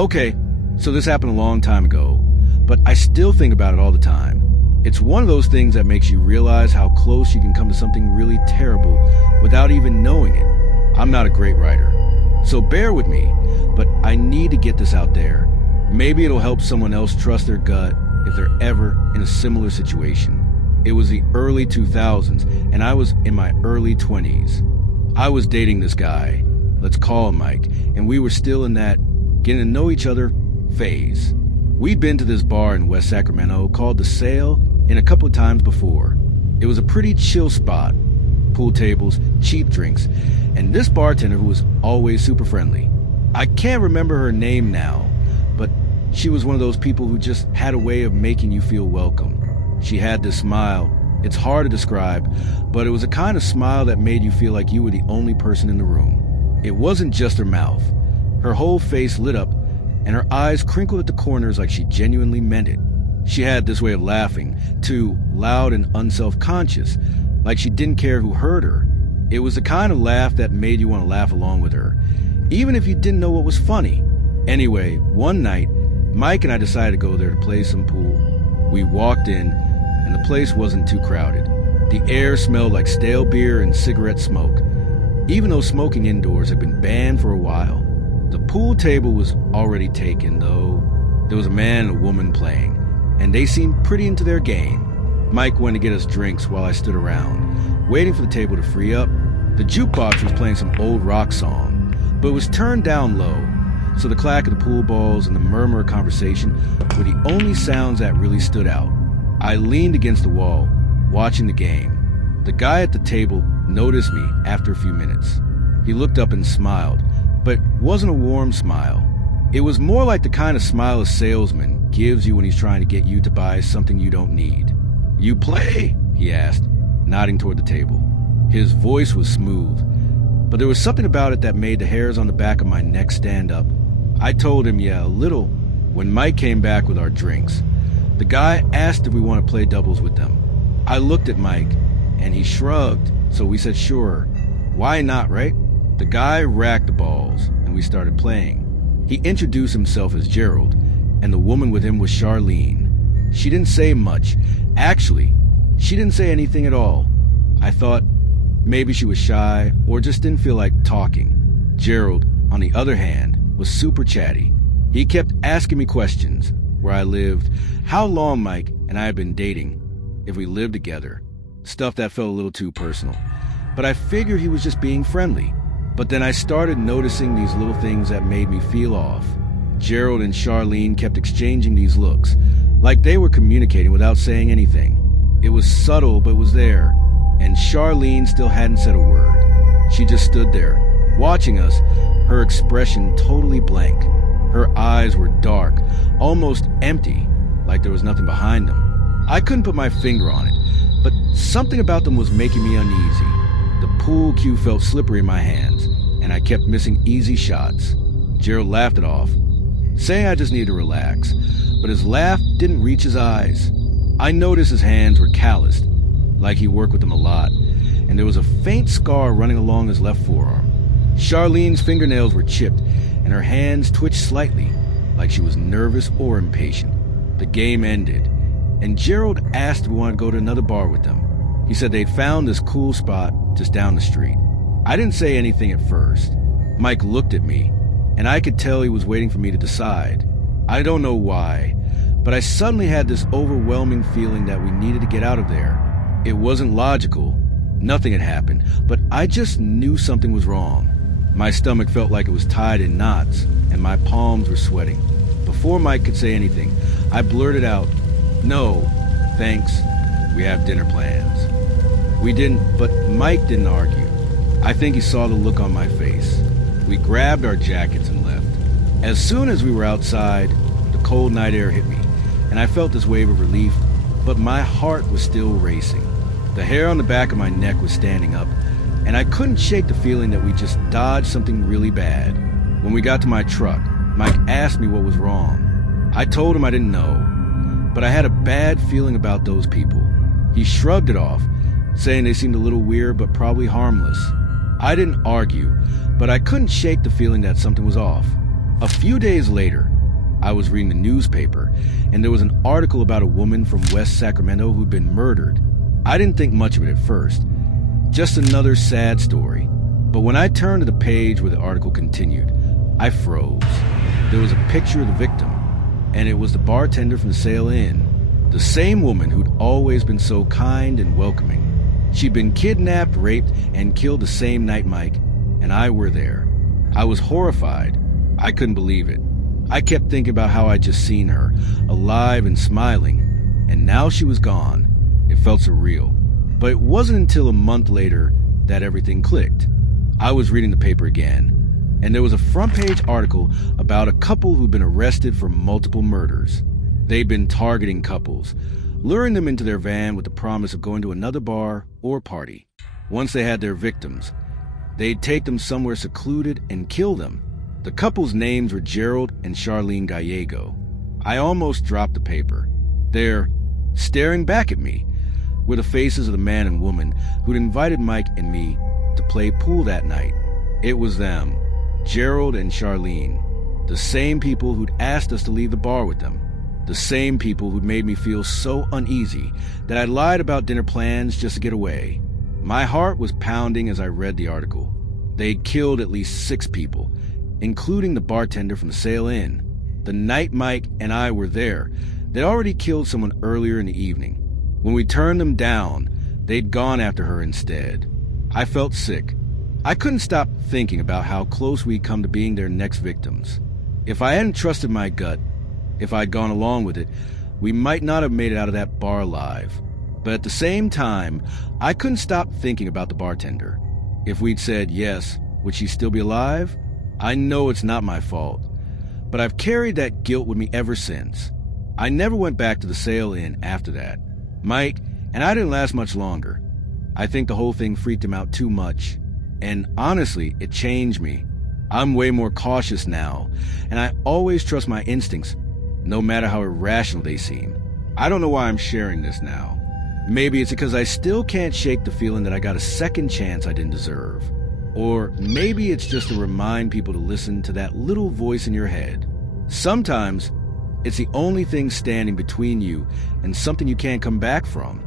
Okay, so this happened a long time ago, but I still think about it all the time. It's one of those things that makes you realize how close you can come to something really terrible without even knowing it. I'm not a great writer, so bear with me, but I need to get this out there. Maybe it'll help someone else trust their gut if they're ever in a similar situation. It was the early 2000s, and I was in my early 20s. I was dating this guy, let's call him Mike, and we were still in that getting to know each other phase. We'd been to this bar in West Sacramento called The Sail and a couple of times before. It was a pretty chill spot, pool tables, cheap drinks, and this bartender who was always super friendly. I can't remember her name now, but she was one of those people who just had a way of making you feel welcome. She had this smile. It's hard to describe, but it was a kind of smile that made you feel like you were the only person in the room. It wasn't just her mouth. Her whole face lit up, and her eyes crinkled at the corners like she genuinely meant it. She had this way of laughing, too loud and unself-conscious, like she didn't care who heard her. It was the kind of laugh that made you want to laugh along with her, even if you didn't know what was funny. Anyway, one night, Mike and I decided to go there to play some pool. We walked in, and the place wasn't too crowded. The air smelled like stale beer and cigarette smoke, even though smoking indoors had been banned for a while. The pool table was already taken, though. There was a man and a woman playing, and they seemed pretty into their game. Mike went to get us drinks while I stood around, waiting for the table to free up. The jukebox was playing some old rock song, but it was turned down low, so the clack of the pool balls and the murmur of conversation were the only sounds that really stood out. I leaned against the wall, watching the game. The guy at the table noticed me after a few minutes. He looked up and smiled, but it wasn't a warm smile. It was more like the kind of smile a salesman gives you when he's trying to get you to buy something you don't need. "You play?" he asked, nodding toward the table. His voice was smooth, but there was something about it that made the hairs on the back of my neck stand up. I told him, yeah, a little. When Mike came back with our drinks, the guy asked if we want to play doubles with them. I looked at Mike, and he shrugged, so we said sure. Why not, right? The guy racked the balls, and we started playing. He introduced himself as Gerald, and the woman with him was Charlene. She didn't say much. Actually, she didn't say anything at all. I thought maybe she was shy or just didn't feel like talking. Gerald, on the other hand, was super chatty. He kept asking me questions, where I lived, how long Mike and I had been dating, if we lived together, stuff that felt a little too personal. But I figured he was just being friendly. But then I started noticing these little things that made me feel off. Gerald and Charlene kept exchanging these looks, like they were communicating without saying anything. It was subtle, but was there, and Charlene still hadn't said a word. She just stood there, watching us, her expression totally blank. Her eyes were dark, almost empty, like there was nothing behind them. I couldn't put my finger on it, but something about them was making me uneasy. The pool cue felt slippery in my hands, and I kept missing easy shots. Gerald laughed it off, saying I just needed to relax, but his laugh didn't reach his eyes. I noticed his hands were calloused, like he worked with them a lot, and there was a faint scar running along his left forearm. Charlene's fingernails were chipped, and her hands twitched slightly, like she was nervous or impatient. The game ended, and Gerald asked if we wanted to go to another bar with them. He said they'd found this cool spot just down the street. I didn't say anything at first. Mike looked at me, and I could tell he was waiting for me to decide. I don't know why, but I suddenly had this overwhelming feeling that we needed to get out of there. It wasn't logical. Nothing had happened, but I just knew something was wrong. My stomach felt like it was tied in knots, and my palms were sweating. Before Mike could say anything, I blurted out, "No, thanks. We have dinner plans." We didn't, but Mike didn't argue. I think he saw the look on my face. We grabbed our jackets and left. As soon as we were outside, the cold night air hit me, and I felt this wave of relief, but my heart was still racing. The hair on the back of my neck was standing up, and I couldn't shake the feeling that we just dodged something really bad. When we got to my truck, Mike asked me what was wrong. I told him I didn't know, but I had a bad feeling about those people. He shrugged it off, saying they seemed a little weird but probably harmless. I didn't argue, but I couldn't shake the feeling that something was off. A few days later, I was reading the newspaper, and there was an article about a woman from West Sacramento who'd been murdered. I didn't think much of it at first. Just another sad story. But when I turned to the page where the article continued, I froze. There was a picture of the victim, and it was the bartender from the Sail Inn. The same woman who'd always been so kind and welcoming. She'd been kidnapped, raped, and killed the same night Mike and I were there. I was horrified. I couldn't believe it. I kept thinking about how I'd just seen her, alive and smiling, and now she was gone. It felt surreal. But it wasn't until a month later that everything clicked. I was reading the paper again, and there was a front-page article about a couple who'd been arrested for multiple murders. They'd been targeting couples, luring them into their van with the promise of going to another bar or party. Once they had their victims, they'd take them somewhere secluded and kill them. The couple's names were Gerald and Charlene Gallego. I almost dropped the paper. There, staring back at me, were the faces of the man and woman who'd invited Mike and me to play pool that night. It was them, Gerald and Charlene, the same people who'd asked us to leave the bar with them, the same people who'd made me feel so uneasy that I lied about dinner plans just to get away. My heart was pounding as I read the article. They'd killed at least 6 people, including the bartender from the Sail Inn. The night Mike and I were there, they'd already killed someone earlier in the evening. When we turned them down, they'd gone after her instead. I felt sick. I couldn't stop thinking about how close we'd come to being their next victims. If I hadn't trusted my gut, if I'd gone along with it, we might not have made it out of that bar alive. But at the same time, I couldn't stop thinking about the bartender. If we'd said yes, would she still be alive? I know it's not my fault, but I've carried that guilt with me ever since. I never went back to the Sail Inn after that. Mike and I didn't last much longer. I think the whole thing freaked him out too much, and honestly, it changed me. I'm way more cautious now, and I always trust my instincts, no matter how irrational they seem. I don't know why I'm sharing this now. Maybe it's because I still can't shake the feeling that I got a second chance I didn't deserve. Or maybe it's just to remind people to listen to that little voice in your head. Sometimes, it's the only thing standing between you and something you can't come back from.